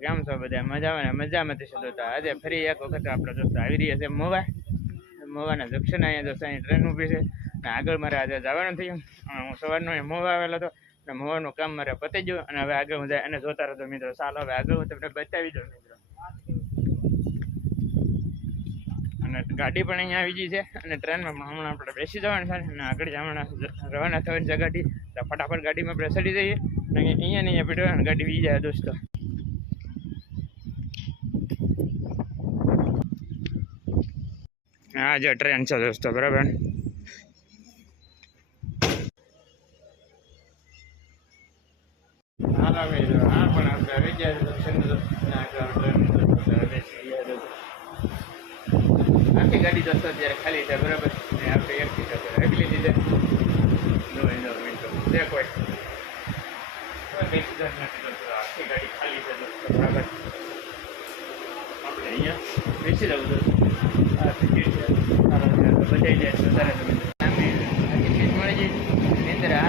કેમ છો બધા મજામાં થશે દોસ્તો। આજે ફરી એક વખત આપણે દોસ્તો આવી રહ્યા છે મોવાના જંક્શન અહીંયા દોસ્તો અહીં ટ્રેન ઊભી છે અને આગળ મારે આજે જવાનું થયું। હું સવારનો મોવા આવેલો હતો અને મોવાનું કામ મારે પતી ગયું અને હવે આગળ હું જાય અને જોતા રહેતો મિત્રો। ચાલો હવે આગળ હું તમને બતાવી દઉં મિત્રો। અને ગાડી પણ અહીંયા આવી ગઈ છે અને ટ્રેનમાં હમણાં આપણે બેસી જવાનું છે અને આગળ હમણાં રવાના થવાની છે ગાડી। તો ફટાફટ ગાડીમાં આપણે ચડી જઈએ અને અહીંયા ને અહીંયા પીડો ગાડી વી જાય દોસ્તો। હા જો ટ્રેન છે દોસ્તો બરાબર। હા પણ આપણે આવી ગયા આખી ગાડી દોસ્તો અત્યારે ખાલી છે બરાબર। આપણે એક સીટ રાખી લીધી છે મિનિટો કોઈ બેસી નથી દોસ્તો આખી ગાડી ખાલી છે દોસ્તો બરાબર। આપણે અહીંયા બેસી જવું દોસ્તો આ ટિકિટ છે બચાઈ જાય વધારે તમે આખી સીટ મળી જાય એની અંદર આ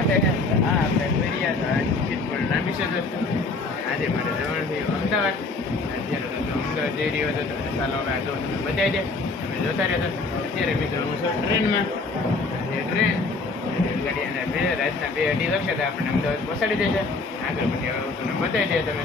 આપણે ફેરિયા સીટ પણ લાંબી છે દોસ્તો। આજે મારે જવાનું થયું અમદાવાદ અત્યારે દોસ્તો અમદાવાદ જઈ રહ્યો હતો તમને ચાલો હવે આ જો તમે બચાવી જાય તમે જોતા રહેતા। અત્યારે મિત્રો હું છું ટ્રેનમાં ટ્રેન ગાડી અને રાતના 2-2:30 વાગશે તો આપણને અમદાવાદ પહોંચાડી દેશે। આગળ પછી હવે હું તમને બતાવી દે તમે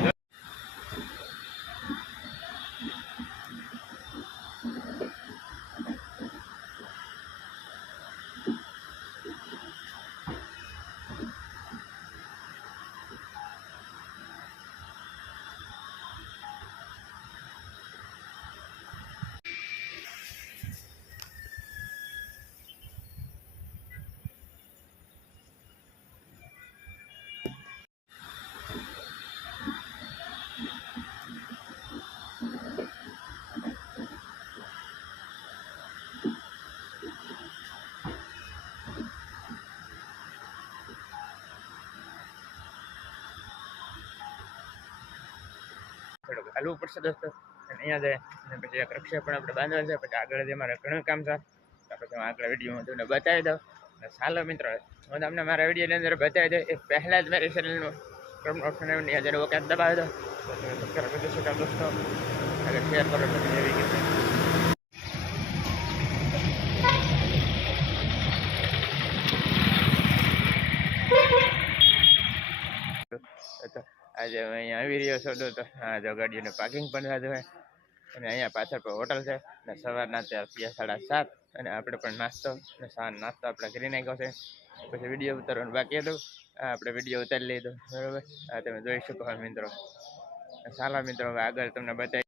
થોડુંક હાલવું પડશે દોસ્તો અને અહીંયા જાય અને પછી એક રક્ષા પણ આપણે બાંધવા છે પછી આગળ જે મારે ઘણું કામ છે તો પછી હું આગળ વિડીયોમાં તમને બતાવી દઉં। અને ચાલો મિત્રો હું તમને મારા વિડીયોની અંદર બતાવી દઉં એ પહેલાં જ મારી ચેનલનું પ્રમોશન આવ્યું જ્યારે વખત દબાવી દો તો તમે સબસ્ક્રાઈબ કરી શકો દોસ્તો આગળ શેર કરો તો એવી રીતે આજે અહીંયા આવી રહ્યો છો તો આ જો ગાડીઓને પાર્કિંગ પણ થતું હોય અને અહીંયા પાછળ પણ હોટલ છે અને સવારના 7:30 અને આપણે પણ નાસ્તો અને નાસ્તો આપણે કરી નાખ્યો છે। પછી વિડીયો ઉતારવાનું બાકી હતું આપણે વિડીયો ઉતારી લીધો બરાબર। આ તમે જોઈ શકો મિત્રો। ચાલો મિત્રો હવે આગળ તમને બતાવી